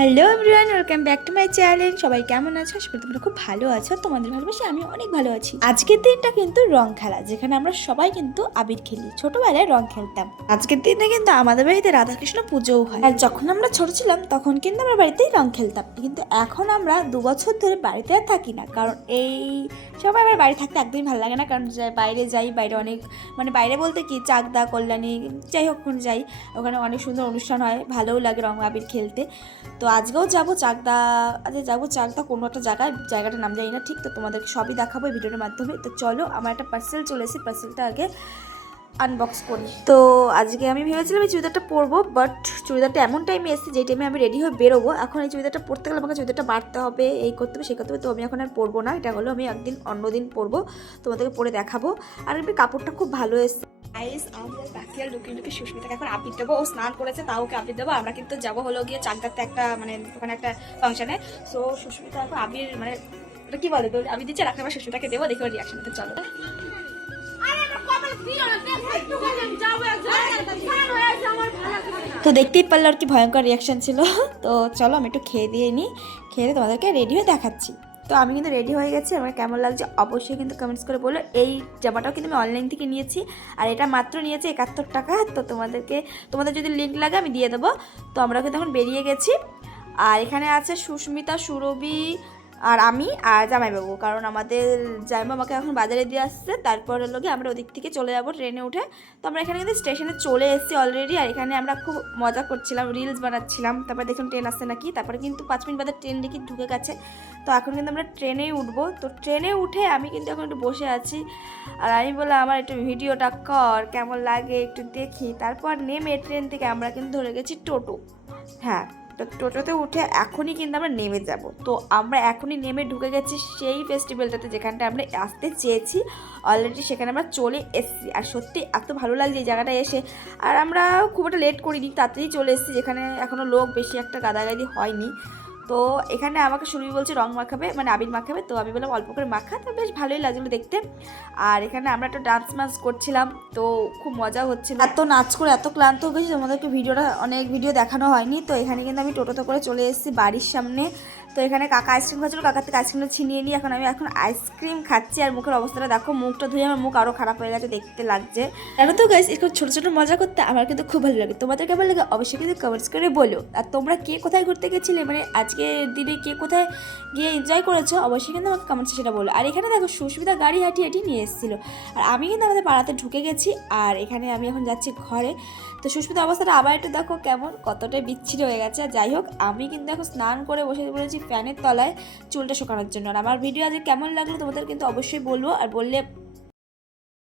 Hello everyone, welcome back to my channel. সবাই কেমন আছো? আশা করি তোমরা খুব ভালো আছো। তোমাদের ভালোবাসি আমি অনেক ভালো আছি। আজকের দিনটা কিন্তু রং খেলা, যেখানে আমরা সবাই কিন্তু আবির খেলি। ছোটবেলায় রং খেলতাম। আজকের দিনে কিন্তু আমাদের বাড়িতে রাধাকৃষ্ণ পুজোও হয়। আর যখন আমরা ছোট ছিলাম তখন কিন্তু আমরা বাড়িতেই রং খেলতাম, কিন্তু এখন আমরা 2 বছর ধরে বাড়িতে আর থাকি না। কারণ এই সময় আমার বাড়ি থাকতে একদমই ভালো লাগে না। কারণ বাইরে যাই, বাইরে অনেক বাইরে বলতে কি চাকদা, কল্যাণী, যাই হোক ওখানে যাই। ওখানে অনেক সুন্দর অনুষ্ঠান হয়, ভালোও লাগে রং আবির খেলতে। তো আজকেও যাবো চাকদা, কোনো একটা জায়গাটার নাম জানি না ঠিক। তো তোমাদেরকে সবই দেখাবো এই ভিডিওর মাধ্যমে। তো চলো, আমার একটা পার্সেল চলে এসেছে, পার্সেলটা আগে আনবক্স করি। তো আজকে আমি ভেবেছিলাম এই চুড়িদারটা পরবো, বাট চুড়িদারটা এমন টাইমে এসেছে যেই টাইমে আমি রেডি হয়ে বেরোবো। এখন এই চুড়িদারটা পরতে গেলে আমাকে চুড়িদারটা বাড়তে হবে, এই করতে হবে, সেই করতে হবে। তো আমি এখন আর পরবো না, এটা হলো আমি একদিন অন্য দিন পরবো, তোমাদেরকে পরে দেখাবো। আর এমনি কাপড়টা খুব ভালো এসেছে। বাকি আর লুকিয়ে সুস্মিতাকে এখন আবির দেবো। ও স্নান করেছে, তাও ওকে আবির দেবো। আমরা কিন্তু যাবো হলো গিয়ে চাকদাতে একটা ওখানে একটা ফাংশনে। সো সুস্মিতা এখন আবির ওটা কি বলে আবির দিচ্ছে, রাখলে আবার সুস্মিতাকে দেবো, দেখো রিয়াকশন। তো চলো। তো দেখতেই পারলো আর কি ভয়ঙ্কর রিয়াকশন ছিল। তো চলো আমি একটু খেয়ে দিয়ে নিই, খেয়ে তোমাদেরকে রেডি হয়ে দেখাচ্ছি। তো আমি কিন্তু রেডি হয়ে গেছি, আমার কেমন লাগছে অবশ্যই কিন্তু কমেন্টস করে বলো। এই জামাটাও কিন্তু আমি অনলাইন থেকে নিয়েছি, আর এটা মাত্র নিয়েছি 71 টাকা। তো তোমাদের যদি লিঙ্ক লাগে আমি দিয়ে দেবো। তো আমরা কিন্তু এখন বেরিয়ে গেছি। আর এখানে আছে সুস্মিতা, সুরভি আর আমি আর জামাইবাবু। কারণ আমাদের জামাইবাবু আমাকে এখন বাজারে দিয়ে আসছে, তারপর হলো গিয়ে আমরা ওদিক থেকে চলে যাবো ট্রেনে উঠে। তো আমরা এখানে কিন্তু স্টেশনে চলে এসেছি অলরেডি। আর এখানে আমরা খুব মজা করছিলাম, রিলস বানাচ্ছিলাম। তারপর দেখুন ট্রেন আসছে নাকি, তারপরে কিন্তু 5 মিনিট বাদে ট্রেন দেখি ঢুকে গেছে। তো এখন কিন্তু আমরা ট্রেনেই উঠবো। তো ট্রেনে উঠে আমি কিন্তু এখন একটু বসে আছি, আর আমি বললাম আমার একটু ভিডিওটা কর, কেমন লাগে একটু দেখি। তারপর নেমে ট্রেন থেকে আমরা কিন্তু ধরে গেছি টোটো। হ্যাঁ, তো টোটোতে উঠে এখনই কিন্তু আমরা নেমে যাব। তো আমরা এখনই নেমে ঢুকে গেছি সেই ফেস্টিভ্যালটাতে যেখানটা আমরা আসতে চেয়েছি। অলরেডি সেখানে আমরা চলে এসেছি, আর সত্যি এত ভালো লাগছে এই জায়গাটায় এসে। আর আমরা খুব একটা লেট করিনি, তাড়াতাড়ি চলে এসেছি, যেখানে এখনও লোক বেশি একটা গাদাগাদি হয়নি। তো এখানে আমাকে সুরভি বলছে রং মাখাবে, আবির মাখাবে। তো আমি বললাম অল্প করে মাখা, তো বেশ ভালোই লাগছিলো দেখতে। আর এখানে আমরা একটা ডান্স করছিলাম, তো খুব মজা হচ্ছিল। এত নাচ করে এত ক্লান্ত হয়ে গেছি, তোমাদেরকে অনেক ভিডিও দেখানো হয়নি। তো এখানে কিন্তু আমি টোটোতে করে চলে এসেছি বাড়ির সামনে। তো এখানে কাকা আইসক্রিম খাচ্ছিলো, কাকার থেকে আইসক্রিমটা ছিনিয়ে নিই। এখন আইসক্রিম খাচ্ছি, আর মুখের অবস্থাটা দেখো, মুখটা ধুয়ে আমার মুখ আরও খারাপ হয়ে গেছে, দেখতে লাগছে। জানো তো গাইস, এরকম ছোটো ছোটো মজা করতে আমার কিন্তু খুব ভালো লাগে। তোমাদের কেমন লাগে অবশ্যই কিন্তু কমেন্টস করে বলো। আর তোমরা কে কোথায় ঘুরতে গেছিলে, আজকে দিনে কে কোথায় গিয়ে এনজয় করেছো, অবশ্যই কিন্তু আমাকে কমেন্টসে সেটা বলো। আর এখানে দেখো সুস্মিতা গাড়ি হাঁটি নিয়ে এসেছিলো, আর আমি কিন্তু আমাদের পাড়াতে ঢুকে গেছি। আর এখানে আমি এখন যাচ্ছি ঘরে। তো সুস্মিতার অবস্থাটা আবার একটু দেখো কেমন, কতটাই বিচ্ছিরি হয়ে গেছে। আর যাই হোক, আমি কিন্তু এখন স্নান করে বসে পড়েছি ফ্যানের তলায় চুলটা শুকানোর জন্য। আর আমার ভিডিও আজকে কেমন লাগলো তোমাদের কিন্তু অবশ্যই বলবো, আর বললে